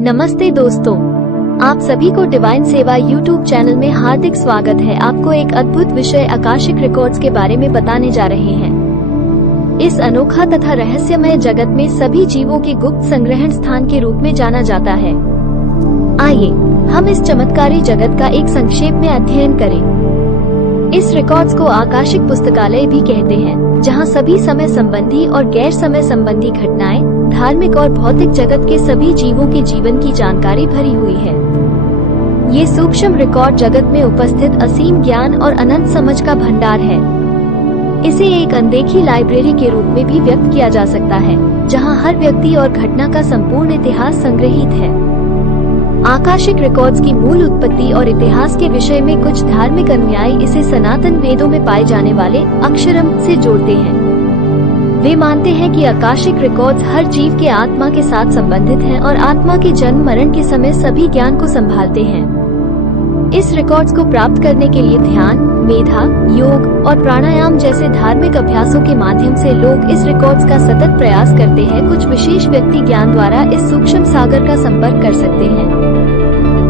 नमस्ते दोस्तों, आप सभी को डिवाइन सेवा यूट्यूब चैनल में हार्दिक स्वागत है। आपको एक अद्भुत विषय आकाशिक रिकॉर्ड्स के बारे में बताने जा रहे हैं। इस अनोखा तथा रहस्यमय जगत में सभी जीवों के गुप्त संग्रहण स्थान के रूप में जाना जाता है। आइए हम इस चमत्कारी जगत का एक संक्षेप में अध्ययन करें। इस रिकॉर्ड्स को आकाशिक पुस्तकालय भी कहते हैं, जहां सभी समय संबंधी और गैर समय संबंधी घटनाएं, धार्मिक और भौतिक जगत के सभी जीवों के जीवन की जानकारी भरी हुई है। ये सूक्ष्म रिकॉर्ड जगत में उपस्थित असीम ज्ञान और अनंत समझ का भंडार है। इसे एक अनदेखी लाइब्रेरी के रूप में भी व्यक्त किया जा सकता है, जहां हर व्यक्ति और घटना का संपूर्ण इतिहास संग्रहित है। आकाशिक रिकॉर्ड्स की मूल उत्पत्ति और इतिहास के विषय में कुछ धार्मिक अनुयायी इसे सनातन वेदों में पाए जाने वाले अक्षरम से जोड़ते हैं। वे मानते हैं कि आकाशिक रिकॉर्ड्स हर जीव के आत्मा के साथ संबंधित हैं और आत्मा के जन्म मरण के समय सभी ज्ञान को संभालते हैं। इस रिकॉर्ड्स को प्राप्त करने के लिए ध्यान, मेधा, योग और प्राणायाम जैसे धार्मिक अभ्यासों के माध्यम से लोग इस रिकॉर्ड्स का सतत प्रयास करते हैं। कुछ विशेष व्यक्ति ज्ञान द्वारा इस सूक्ष्म सागर का संपर्क कर सकते हैं।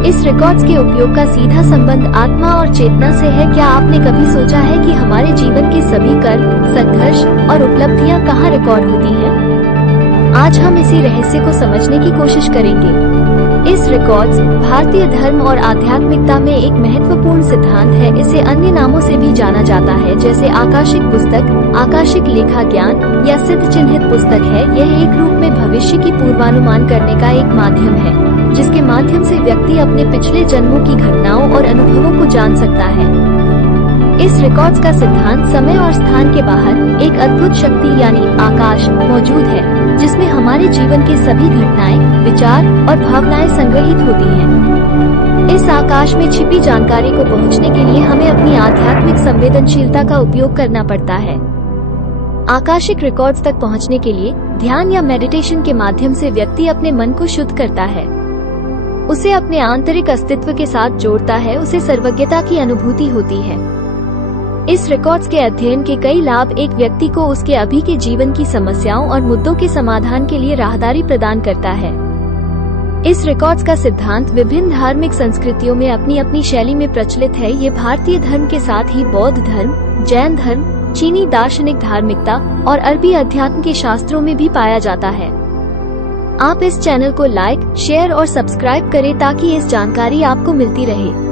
इस रिकॉर्ड्स के उपयोग का सीधा संबंध आत्मा और चेतना से है। क्या आपने कभी सोचा है कि हमारे जीवन के सभी कर्म, संघर्ष और उपलब्धियां कहाँ रिकॉर्ड होती हैं? आज हम इसी रहस्य को समझने की कोशिश करेंगे। इस रिकॉर्ड्स भारतीय धर्म और आध्यात्मिकता में एक महत्वपूर्ण सिद्धांत है। इसे अन्य नामों से भी जाना जाता है, जैसे आकाशिक पुस्तक, आकाशिक लेखा ज्ञान या सिद्ध चिन्हित पुस्तक है। यह एक रूप में भविष्य की पूर्वानुमान करने का एक माध्यम है, जिसके माध्यम से व्यक्ति अपने पिछले जन्मों की घटनाओं और अनुभवों को जान सकता है। इस रिकॉर्ड्स का सिद्धांत समय और स्थान के बाहर एक अद्भुत शक्ति यानी आकाश मौजूद है, जिसमें हमारे जीवन के सभी घटनाएं, विचार और भावनाएं संग्रहित होती हैं। इस आकाश में छिपी जानकारी को पहुंचने के लिए हमें अपनी आध्यात्मिक संवेदनशीलता का उपयोग करना पड़ता है। आकाशिक रिकॉर्ड्स तक पहुंचने के लिए ध्यान या मेडिटेशन के माध्यम से व्यक्ति अपने मन को शुद्ध करता है, उसे अपने आंतरिक अस्तित्व के साथ जोड़ता है, उसे सर्वज्ञता की अनुभूति होती है। इस रिकॉर्ड्स के अध्ययन के कई लाभ एक व्यक्ति को उसके अभी के जीवन की समस्याओं और मुद्दों के समाधान के लिए राहदारी प्रदान करता है। इस रिकॉर्ड्स का सिद्धांत विभिन्न धार्मिक संस्कृतियों में अपनी अपनी शैली में प्रचलित है। ये भारतीय धर्म के साथ ही बौद्ध धर्म, जैन धर्म, चीनी दार्शनिक धार्मिकता और अरबी अध्यात्म के शास्त्रों में भी पाया जाता है। आप इस चैनल को लाइक, शेयर और सब्सक्राइब करें ताकि इस जानकारी आपको मिलती रहे।